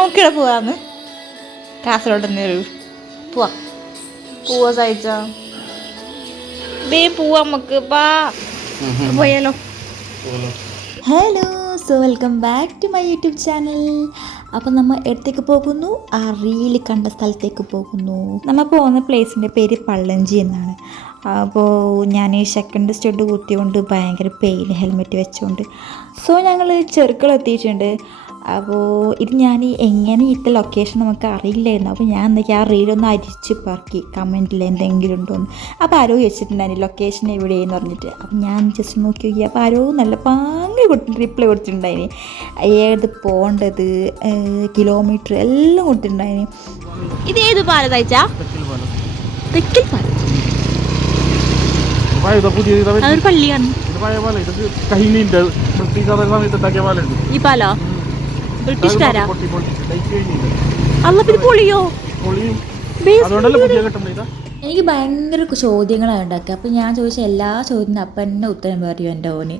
നമുക്കിവിടെ പോവാന്ന് കാസർഗോഡ് തന്നെ പോവാ പോവാ സഹിച്ച പോവാ നമുക്ക് പോയാലോ. Hello, so welcome back to my YouTube channel. അപ്പം നമ്മൾ എടുത്തേക്ക് പോകുന്നു, ആ റീൽ കണ്ട സ്ഥലത്തേക്ക് പോകുന്നു. നമ്മൾ പോകുന്ന പ്ലേസിൻ്റെ പേര് പള്ളഞ്ചി എന്നാണ്. അപ്പോൾ ഞാൻ ഈ സെക്കൻഡ് സ്റ്റഡ് കുത്തിയോണ്ട് ഭയങ്കര പെയിൻ, ഹെൽമെറ്റ് വെച്ചുകൊണ്ട്. സോ ഞങ്ങൾ ചെറുക്കൾ എത്തിയിട്ടുണ്ട്. അപ്പോൾ ഇത് ഞാൻ എങ്ങനെ ഇത്ത ലൊക്കേഷൻ നമുക്ക് അറിയില്ലായിരുന്നു. അപ്പോൾ ഞാൻ എന്തൊക്കെ ആ റീലൊന്ന് അരിച്ച് പറക്കി കമൻറ്റിൽ എന്തെങ്കിലും ഉണ്ടോയെന്ന്. അപ്പോൾ ആരോ വെച്ചിട്ടുണ്ടായിരുന്നു ലൊക്കേഷൻ എവിടെയെന്ന് പറഞ്ഞിട്ട്. അപ്പം ഞാൻ ജസ്റ്റ് നോക്കി നോക്കി. അപ്പോൾ ആരോ നല്ല പാങ്ങി റിപ്ലൈ കൊടുത്തിട്ടുണ്ടായിന്, ഏത് പോകേണ്ടത്, കിലോമീറ്റർ എല്ലാം കൊടുത്തിട്ടുണ്ടായിന്. ഇത് ഏത് പാലം തയ്ച്ചാ? തെക്കിൽ പാലം. അതൊരു പള്ളിയാണ് ഈ പാലോ. ബ്രിട്ടീഷുകാരാ? അല്ല പിന്നെ പൊളിയോ? എനിക്ക് ഭയങ്കര ചോദ്യങ്ങളാണ് ഉണ്ടാക്കുക. അപ്പോൾ ഞാൻ ചോദിച്ച എല്ലാ ചോദ്യത്തിനും അപ്പം തന്നെ ഉത്തരം പറയും എൻ്റെ ഓന്.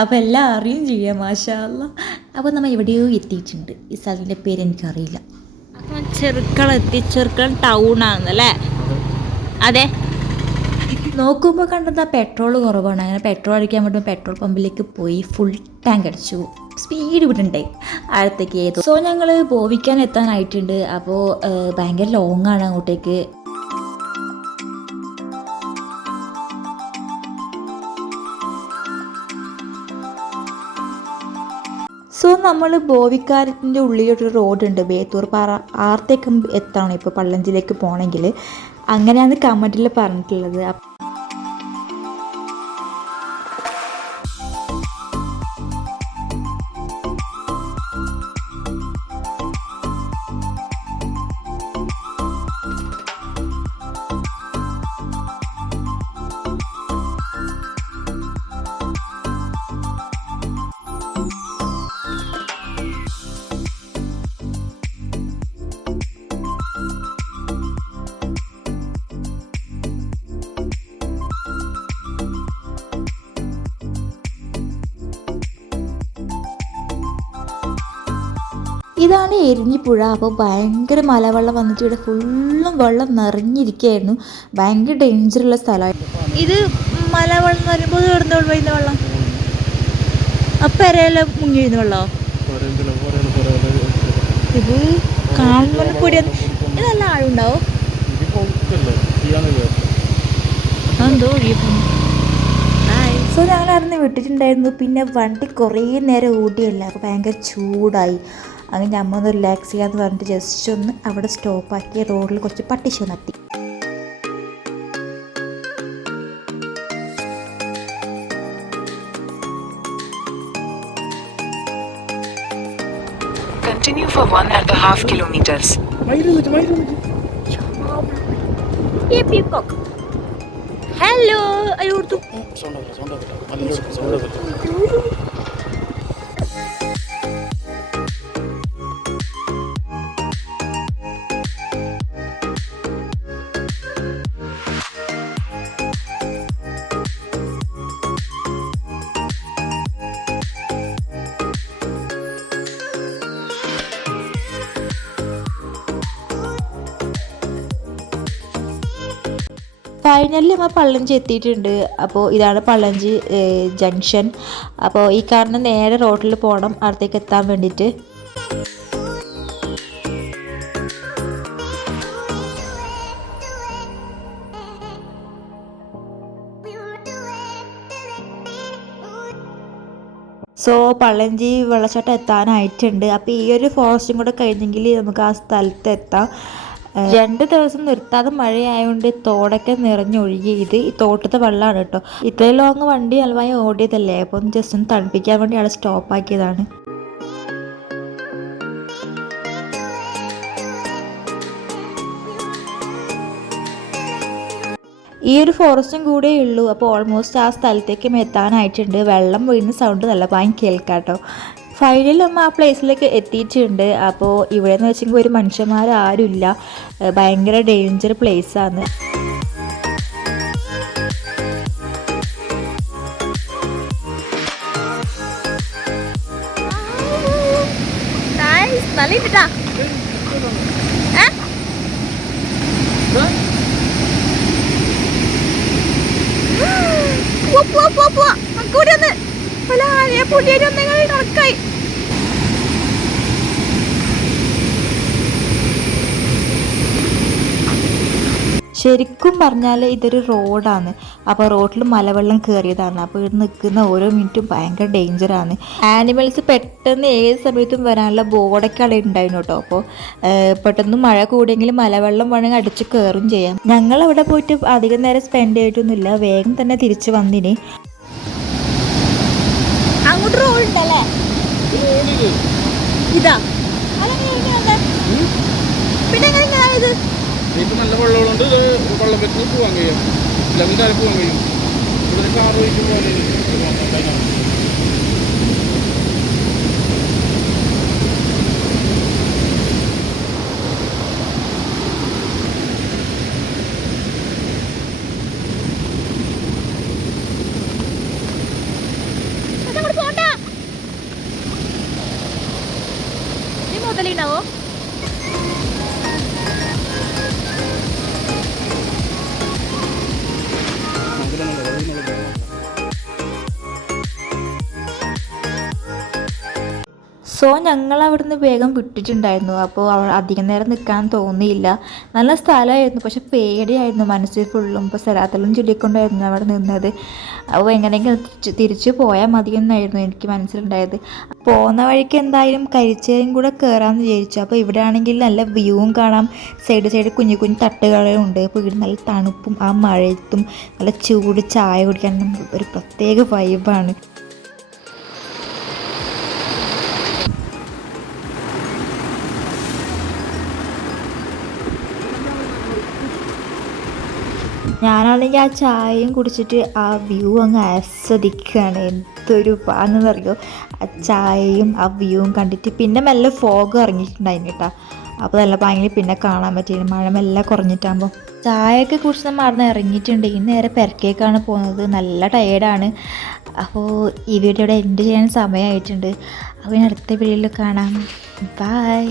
അപ്പോൾ എല്ലാം അറിയും ചെയ്യാം, മാഷാ അല്ലാ. അപ്പോൾ നമ്മൾ എവിടെയോ എത്തിയിട്ടുണ്ട്. ഈ സ്ഥലത്തിൻ്റെ പേര് എനിക്കറിയില്ല. അപ്പം ചെറുക്കളം ടൗൺ ആണെന്നല്ലേ? അതെ. നോക്കുമ്പോൾ കണ്ടത് പെട്രോൾ കുറവാണ്. അങ്ങനെ പെട്രോൾ അടിക്കാൻ വേണ്ടി പെട്രോൾ പമ്പിലേക്ക് പോയി ഫുൾ ടാങ്ക് അടിച്ചു. സ്പീഡ് വിട്ടുണ്ടായി അടുത്തേക്ക് ഏതോ. സോ ഞങ്ങൾ ബോവിക്കാൻ എത്താനായിട്ടുണ്ട്. അപ്പോൾ ഭയങ്കര ലോങ്ങാണ് അങ്ങോട്ടേക്ക്. സോ നമ്മൾ ബോവിക്കാരത്തിൻ്റെ ഉള്ളിലോട്ടൊരു റോഡുണ്ട്, ബേത്തൂർ പാറ. ആർത്തേക്ക് എത്തണം ഇപ്പോൾ പള്ളഞ്ചിലേക്ക് പോകണമെങ്കിൽ. അങ്ങനെയാണ് കമൻറ്റിൽ പറഞ്ഞിട്ടുള്ളത്. ഇതാണ് എരിഞ്ഞിപ്പുഴ. അപ്പോൾ ഭയങ്കര മലവെള്ളം വന്നിട്ട് ഇവിടെ ഫുള്ളും വെള്ളം നിറഞ്ഞിരിക്കുകയായിരുന്നു. ഭയങ്കര ഡേഞ്ചറുള്ള സ്ഥലമായിരുന്നു ഇത്. മലവെള്ളം എന്ന് പറയുമ്പോൾ ഇവിടുന്ന് വരുന്ന വെള്ളം അപ്പം എല്ലാം മുങ്ങിയിരുന്ന വെള്ളമോ? ഇത് കാണുമ്പോൾ പൊടിയാണ്. ഇത് നല്ല ആഴുണ്ടാവും. എന്തോ സോ ഞങ്ങളറിഞ്ഞ് വിട്ടിട്ടുണ്ടായിരുന്നു. പിന്നെ വണ്ടി കുറേ നേരം ഓടിയല്ല, അപ്പോൾ ഭയങ്കര ചൂടായി. അങ്ങനെ നമ്മൾ ഒന്ന് റിലാക്സ് ചെയ്യാന്ന് പറഞ്ഞിട്ട് ജസ്റ്റ് ഒന്ന് അവിടെ സ്റ്റോപ്പാക്കി റോഡിൽ കുറച്ച് പട്ടിശ നട്ടി. Continue for 1.5 kilometers. ഹലോ അയ്യോർത്തു. ഫൈനലി നമ്മൾ പള്ളഞ്ചി എത്തിയിട്ടുണ്ട്. അപ്പോൾ ഇതാണ് പള്ളഞ്ചി ജംഗ്ഷൻ. അപ്പോൾ ഈ കാരണം നേരെ റോഡിൽ പോകണം അടുത്തേക്ക് എത്താൻ വേണ്ടിയിട്ട്. സോ പള്ളഞ്ചി വെള്ളച്ചാട്ടം എത്താനായിട്ടുണ്ട്. അപ്പോൾ ഈ ഒരു ഫോറസ്റ്റും കൂടെ കഴിഞ്ഞെങ്കിൽ നമുക്ക് ആ സ്ഥലത്ത് എത്താം. 2 ദിവസം നിർത്താതെ മഴയായതുകൊണ്ട് തോടൊക്കെ നിറഞ്ഞൊഴുകി. ഇത് ഈ തോട്ടത്തെ വെള്ളമാണ് കേട്ടോ. ഇത്രയും ലോങ് വണ്ടി അലവായി ഓടിയതല്ലേ, അപ്പം ജസ്റ്റ് ഒന്ന് തണുപ്പിക്കാൻ വേണ്ടി അവിടെ സ്റ്റോപ്പാക്കിയതാണ്. ഈ ഒരു ഫോറസ്റ്റും കൂടെ ഉള്ളൂ. അപ്പോൾ ഓൾമോസ്റ്റ് ആ സ്ഥലത്തേക്കും എത്താനായിട്ടുണ്ട്. വെള്ളം വീഴുന്ന സൗണ്ട് നല്ല ഭയങ്കര കേൾക്കാം കേട്ടോ. ഫൈനലി നമ്മൾ ആ പ്ലേസിലേക്ക് എത്തിയിട്ടുണ്ട്. അപ്പോൾ ഇവിടെ എന്ന് വെച്ചെങ്കിൽ ഒരു മനുഷ്യന്മാരാരുമില്ല, ഭയങ്കര ഡേഞ്ചർ പ്ലേസാണ്. നല്ല ശരിക്കും പറഞ്ഞാൽ ഇതൊരു റോഡാണ്. അപ്പോൾ റോഡിൽ മലവെള്ളം കയറിയതാണ്. അപ്പോൾ ഇവിടെ നിൽക്കുന്ന ഓരോ മിനിറ്റും ഭയങ്കര ഡേഞ്ചറാണ്. ആനിമൽസ് പെട്ടെന്ന് ഏത് സമയത്തും വരാനുള്ള ബോർഡൊക്കെ അവിടെ ഉണ്ടായിരുന്നു കേട്ടോ. അപ്പോൾ പെട്ടെന്ന് മഴ കൂടിയെങ്കിൽ മലവെള്ളം വേണമെങ്കിൽ അടിച്ച് കയറും ചെയ്യാം. ഞങ്ങളവിടെ പോയിട്ട് അധികം നേരം സ്പെൻഡ് ചെയ്തിട്ടൊന്നുമില്ല, വേഗം തന്നെ തിരിച്ചു വന്നിന്. അങ്ങോട്ട് റോഡ് ഉണ്ടല്ലേ? ഇതാ പിന്നെ എങ്ങനെയായത്? ഇപ്പം നല്ല വെള്ളമുണ്ട്. വെള്ളം വെച്ച് പോകാൻ കഴിയും, ഇല്ലെങ്കിൽ താഴെ പോകാൻ കഴിയും. ഇവിടെ കാർ വഹിച്ച് പോകാൻ മുതലുണ്ടാവോ? സോ ഞങ്ങൾ അവിടുന്ന് വേഗം വിട്ടിട്ടുണ്ടായിരുന്നു. അപ്പോൾ അധികം നേരം നിൽക്കാൻ തോന്നിയില്ല. നല്ല സ്ഥലമായിരുന്നു, പക്ഷെ പേടിയായിരുന്നു മനസ്സിൽ ഫുള്ളും. ഇപ്പോൾ സ്ഥലത്തിലും ചൊല്ലിക്കൊണ്ടായിരുന്നു അവിടെ നിന്നത്. അപ്പോൾ എങ്ങനെയെങ്കിലും തിരിച്ചു പോയാൽ മതിയെന്നായിരുന്നു എനിക്ക് മനസ്സിലുണ്ടായത്. പോകുന്ന വഴിക്ക് എന്തായാലും കരിച്ചേരും കൂടെ കയറാമെന്ന് വിചാരിച്ചു. അപ്പോൾ ഇവിടെ ആണെങ്കിൽ നല്ല വ്യൂവും കാണാം, സൈഡ് കുഞ്ഞു കുഞ്ഞു തട്ടുകളും ഉണ്ട്. അപ്പോൾ ഇവിടെ നല്ല തണുപ്പും ആ മഴയത്തും നല്ല ചൂട് ചായ കുടിക്കാൻ ഒരു പ്രത്യേക വൈബാണ്. ഞാനാണെങ്കിൽ ആ ചായയും കുടിച്ചിട്ട് ആ വ്യൂ അങ്ങ് ആസ്വദിക്കുകയാണ്. എന്തൊരു പാന്നറിയോ ആ ചായയും ആ വ്യൂവും കണ്ടിട്ട്. പിന്നെ മെല്ലെ ഫോഗ് ഇറങ്ങിയിട്ടുണ്ടായിരുന്നു കേട്ടോ. അപ്പോൾ നല്ല ഭയങ്കര പിന്നെ കാണാൻ പറ്റില്ല, മഴ മെല്ലെ കുറഞ്ഞിട്ടാകുമ്പോൾ. ചായയൊക്കെ കുടിച്ച് നമ്മൾ അവിടെ നിന്ന് ഇറങ്ങിയിട്ടുണ്ട്. ഇനി നേരെ പെരക്കേക്കാണ് പോകുന്നത്. നല്ല ടയേർഡാണ്. അപ്പോൾ ഈ വീഡിയോയുടെ എൻഡ് ചെയ്യാൻ സമയമായിട്ടുണ്ട്. അപ്പോൾ ഇനി അടുത്ത വീഡിയോയിൽ കാണാം. ബൈ.